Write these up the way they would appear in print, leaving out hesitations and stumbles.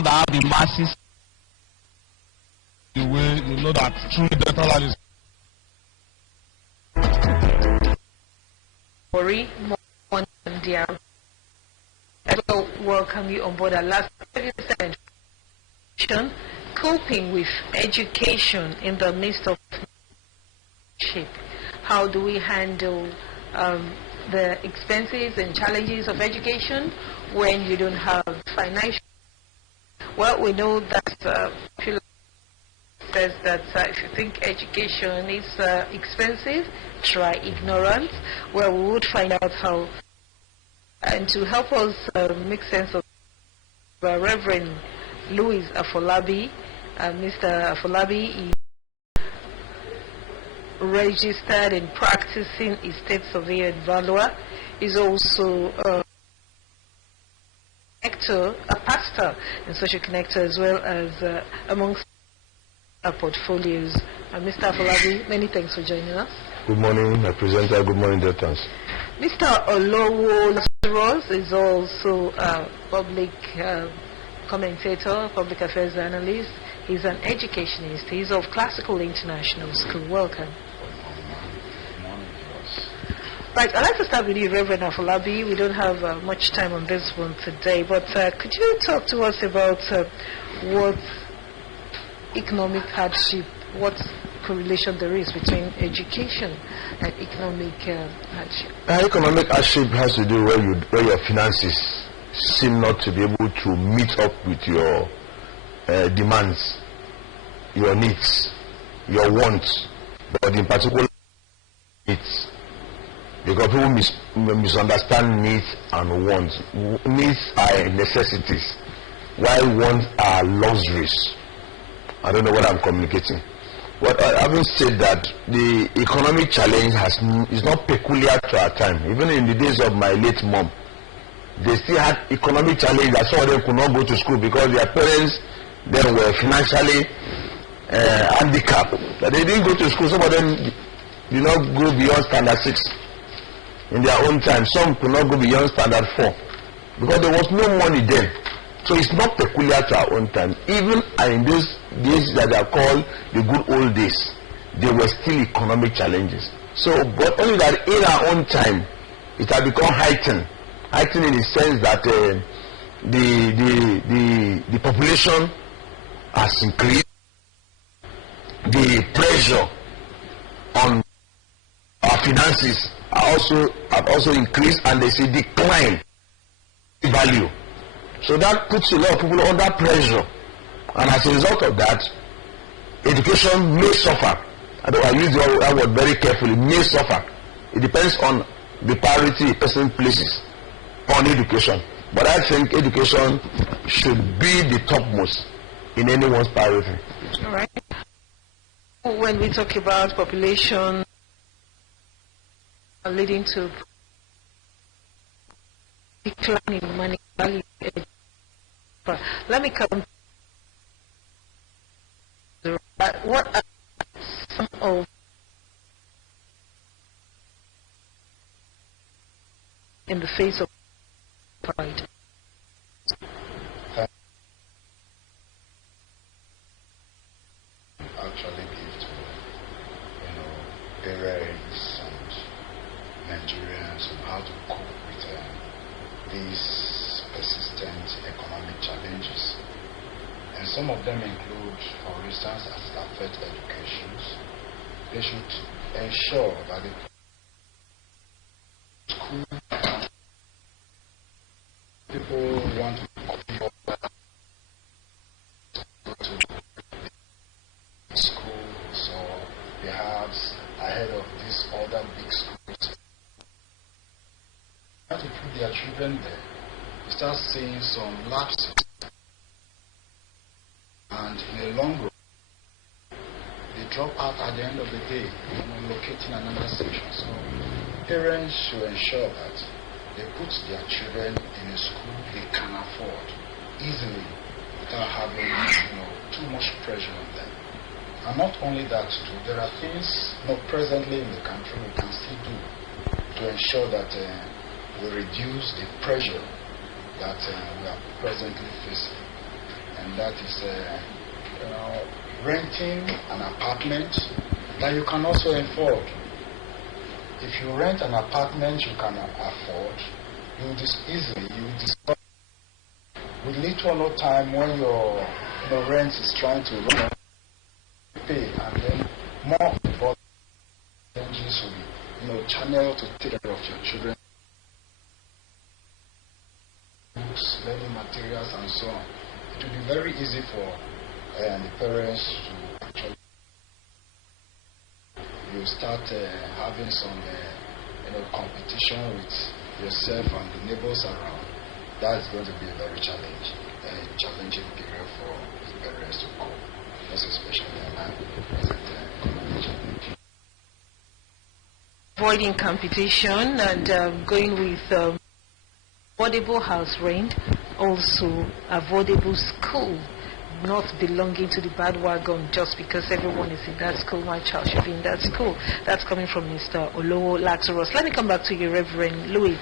that the masses, the way you know that through dental analysis. Warri, more dear. I welcome you on board our last segment, coping with education in the midst of hardship. How do we handle the expenses and challenges of education when you don't have financial? Well, we know that says that if you think education is expensive, try ignorance. Well, we would find out how. And to help us make sense of Reverend Louis Afolabi, Mr. Afolabi is registered and practicing estate surveyor and valuer. Is also a pastor and social connector, as well as amongst our portfolios. Mr. Afolabi, many thanks for joining us. Good morning, my presenter. Good morning, Deltans. Mr. Olowo Ross is also a public commentator, public affairs analyst. He's an educationist. He's of Classical International School. Welcome. Right, I'd like to start with you, Reverend Afolabi. We don't have much time on this one today, but could you talk to us about what economic hardship, what correlation there is between education and economic hardship? Economic hardship has to do where your finances seem not to be able to meet up with your demands, your needs, your wants, but in particular needs. Because people misunderstand needs and wants. Needs are necessities, while wants are luxuries. I don't know what I'm communicating. But having said that, the economic challenge is not peculiar to our time. Even in the days of my late mom, they still had economic challenge that some of them could not go to school because their parents then were financially handicapped. That they didn't go to school. Some of them did not go beyond standard 6 in their own time. Some could not go beyond standard 4 because there was no money then. So it's not peculiar to our own time. Even in those days that are called the good old days, there were still economic challenges. So, but only that in our own time, it has become heightened. Heightened in the sense that the population has increased, the pressure on our finances have also increased, and there's a decline in value. So that puts a lot of people under pressure, and as a result of that, education may suffer. I use that word very carefully. May suffer. It depends on the priority a person places on education. But I think education should be the topmost in anyone's priority. All right. When we talk about population leading to declining money value, let me come. What are some of in the face of pride? Actually give to parents and Nigerians on how to cope with these persistent economic challenges. And some of them include, for instance, as it affects education, they should ensure that the school people want to go to schools or perhaps ahead of these other big schools. They have to put their children there. You start seeing some lapses. And in the long run, they drop out at the end of the day, locating another section. So parents should ensure that they put their children in a school they can afford easily without having too much pressure on them. And not only that too, there are things presently in the country we can still do to ensure that we reduce the pressure that we are presently facing. and that is renting an apartment that you can also afford. If you rent an apartment you can afford, you discover with little or no time when your rent is trying to run, pay, and then more important changes will be channeled to take care of your children, books, learning materials, and so on. It will be very easy for the parents to actually start having some competition with yourself and the neighbors around. That is going to be a very challenging period for the parents to cope, most especially in economic challenge. Avoiding competition and going with affordable house rent, also affordable school, not belonging to the bad wagon just because everyone is in that school. My child should be in that school. That's coming from Mr. Olowo Lazarus. Let me come back to you, Reverend Louis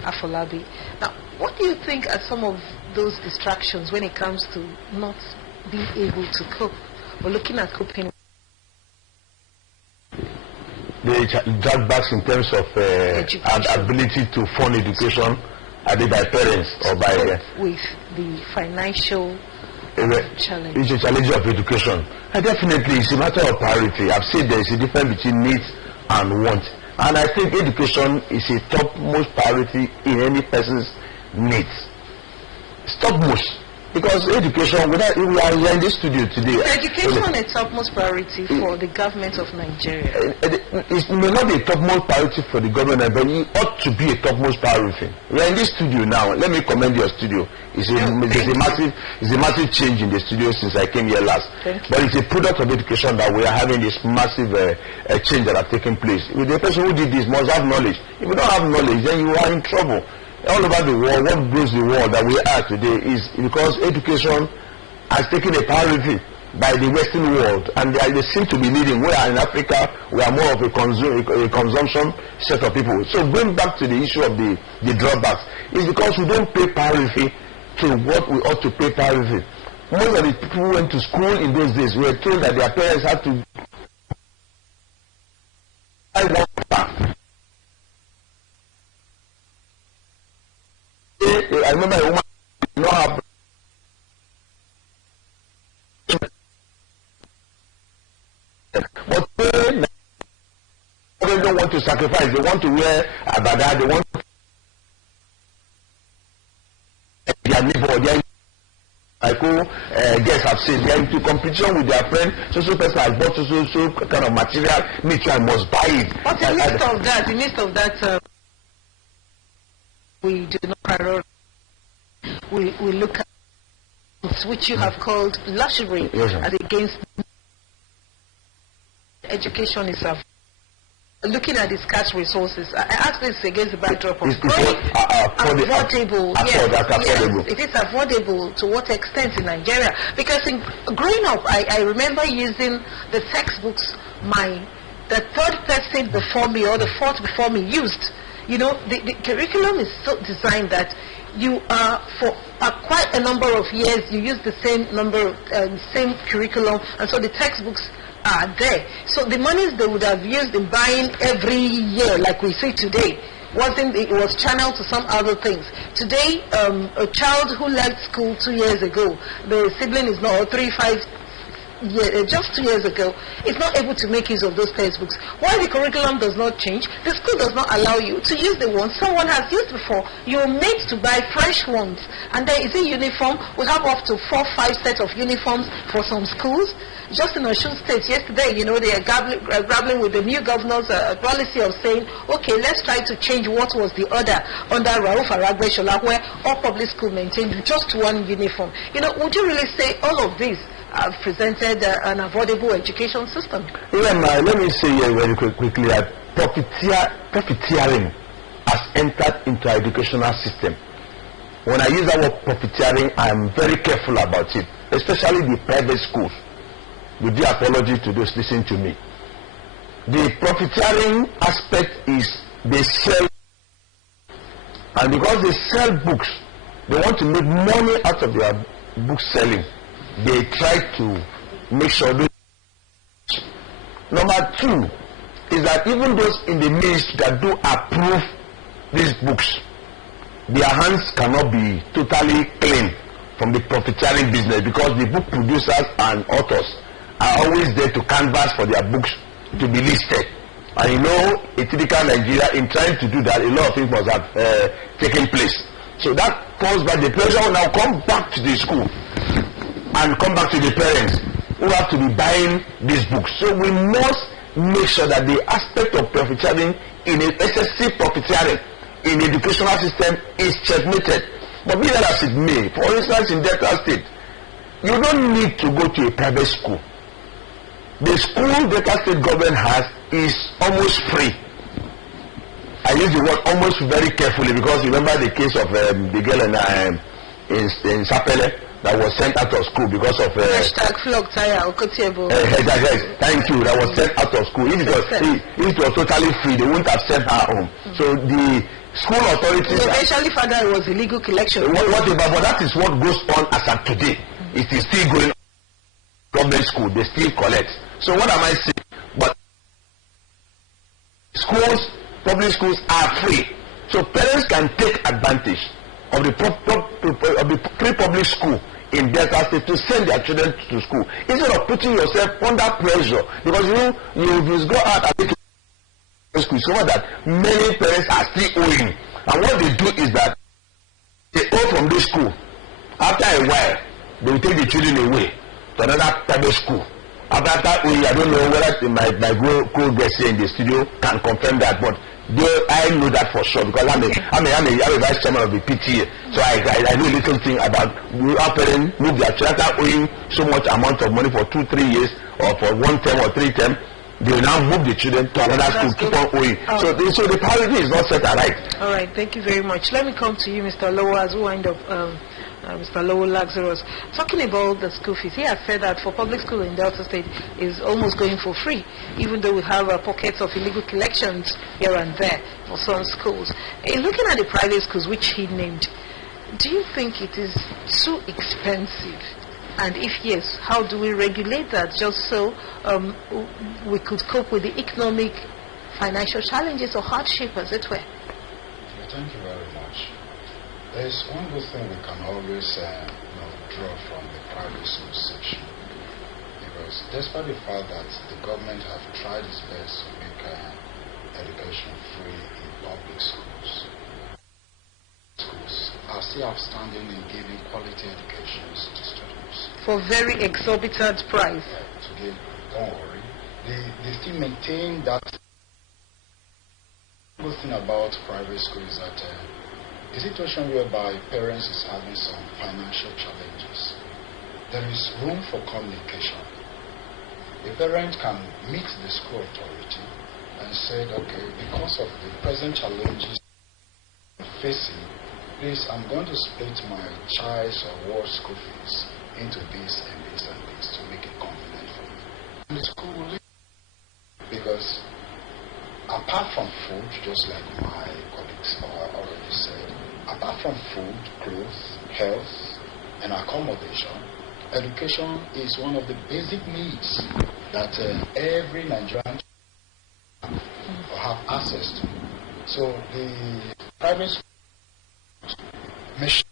Afolabi. Now, what do you think are some of those distractions when it comes to not being able to cope or looking at coping? The drawbacks in terms of ability to fund education, are they by parents or by with the financial challenge? It's a challenge of education. Definitely, it's a matter of priority. I've said there is a difference between needs and want, and I think education is a topmost priority in any person's needs. It's topmost. Because education, we are here in this studio today. Is education a topmost priority for the government of Nigeria? It may not be a topmost priority for the government, but it ought to be a topmost priority. We are in this studio now. Let me commend your studio. It's a massive change in the studio since I came here last. But it's a product of education that we are having this massive change that have taken place. The person who did this must have knowledge. If you don't have knowledge, then you are in trouble. All over the world, what grows the world that we are today is because education has taken a priority by the Western world, and they seem to be leading. We are in Africa, we are more of a consumption set of people. So going back to the issue of the drawbacks, is because we don't pay priority to what we ought to pay priority. Most of the people who went to school in those days were told that their parents had to buy one car. I remember a woman did not have but they don't want to sacrifice. They want to wear abada. They want their neighbor. Guests have said they are into competition with their friend. So person has bought so kind of material. Me too, I must buy it. But in the midst of that, we do not prioritize. We look at which you have called luxury, yes, and against education is looking at the scarce resources. I ask this against the backdrop of affordable. Yes, it is affordable to what extent in Nigeria? Because growing up, I remember using the textbooks the third person before me or the fourth before me used. The curriculum is so designed that you for quite a number of years you use the same curriculum, and so the textbooks are there. So the monies they would have used in buying every year, like we see today, it was channeled to some other things. Today, a child who left school 2 years ago, the sibling is now 3-5 just 2 years ago, is not able to make use of those textbooks. While the curriculum does not change, the school does not allow you to use the ones someone has used before. You're made to buy fresh ones. And there is a uniform. We have up to 4-5 sets of uniforms for some schools. Just in Osun State yesterday, they are grappling with the new governor's policy of saying, okay, let's try to change what was the order under Rauf Aragbeshola, where all public schools maintained just one uniform. Would you really say all of these have presented an affordable education system? Let me say here very quickly that profiteering has entered into our educational system. When I use that word profiteering, I am very careful about it, especially the private schools. With the apology to those listening to me. The profiteering aspect is they sell, and because they sell books, they want to make money out of their book selling. they try to make sure those. Number two is that even those in the ministry that do approve these books, their hands cannot be totally clean from the profiteering business, because the book producers and authors are always there to canvass for their books to be listed. And you know, a typical Nigeria, in trying to do that, a lot of things must have taken place. So that caused by the pressure will now come back to the school and come back to the parents who have to be buying these books. So we must make sure that the aspect of profiteering, in an excessive profiteering in the educational system, is checkmated. But be that as it may, for instance, in Delta State, you don't need to go to a private school. The school Delta State government has is almost free. I use the word almost very carefully, because remember the case of the girl in Sapele that was sent out of school because of Thank you, that was sent out of school. If it was totally free, they wouldn't have sent her home. So the school authorities eventually found out it was illegal collection. Whatever, but that is what goes on as of today. It is still going on. Government school, they still collect. So what am I saying? But schools, public schools are free, so parents can take advantage of the pre-public school in Delta State to send their children to school, instead of putting yourself under pressure, because you go out and take school. Discover that many parents are still owing, and what they do is that they owe from this school. After a while, they will take the children away to another private school. After that, I don't know whether my co-guest here in the studio can confirm that, but I know that for sure, because I'm a vice chairman of the PTA, so I know a little thing about our parents move their children after owing so much amount of money for 2-3 years, or for 1 term or 3 term. They will now move the children to another school, keep on owing. Oh. So the parity is not set right. All right, thank you very much. Let me come to you, Mr. Lowo, as we wind up. Mr. Lowo Lazarus, talking about the school fees, he has said that for public school in Delta State is almost going for free, even though we have pockets of illegal collections here and there for some schools. In looking at the private schools, which he named, do you think it is too expensive? And if yes, how do we regulate that, just so we could cope with the economic, financial challenges or hardship, as it were? Thank you very much. There's one good thing we can always draw from the private school section, because despite the fact that the government have tried its best to make education free in public schools are still outstanding in giving quality educations to students. For very exorbitant price. Don't worry. They still maintain that. The good thing about private school is that the situation whereby parents is having some financial challenges, there is room for communication. The parent can meet the school authority and say, okay, because of the present challenges I'm facing, please, I'm going to split my child's or ward school fees into this and this and this to make it convenient for me. And the school will leave. Because apart from food, just like my colleagues already said, apart from food, clothes, health, and accommodation, education is one of the basic needs that every Nigerian will have access to. So the private schools mission,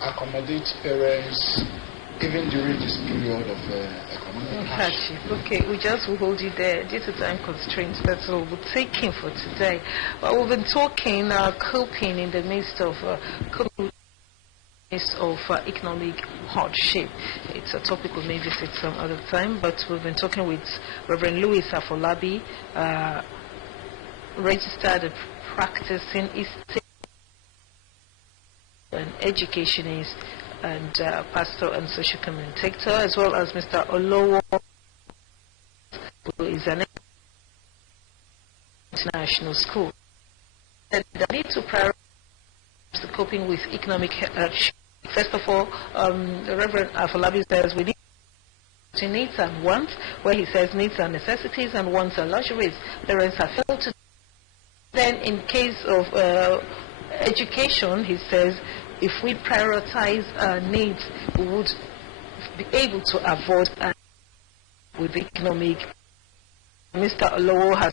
accommodate parents even during this period of economic hardship. Okay, we will hold you there due to time constraints. That's all we're taking for today. But we've been talking coping in the midst of economic hardship. It's a topic we may visit some other time, but we've been talking with Reverend Louis Afolabi, registered practicing an educationist and pastor and social commentator, as well as Mr. Olowo, who is an international school. And the need to prioritize the coping with economic hardship. First of all, the Reverend Afolabi says we need needs and wants, where he says needs are necessities and wants are luxuries. Parents are failed to. Then in case of education, he says if we prioritize needs, we would be able to avoid with the economic. Mr. Olowo has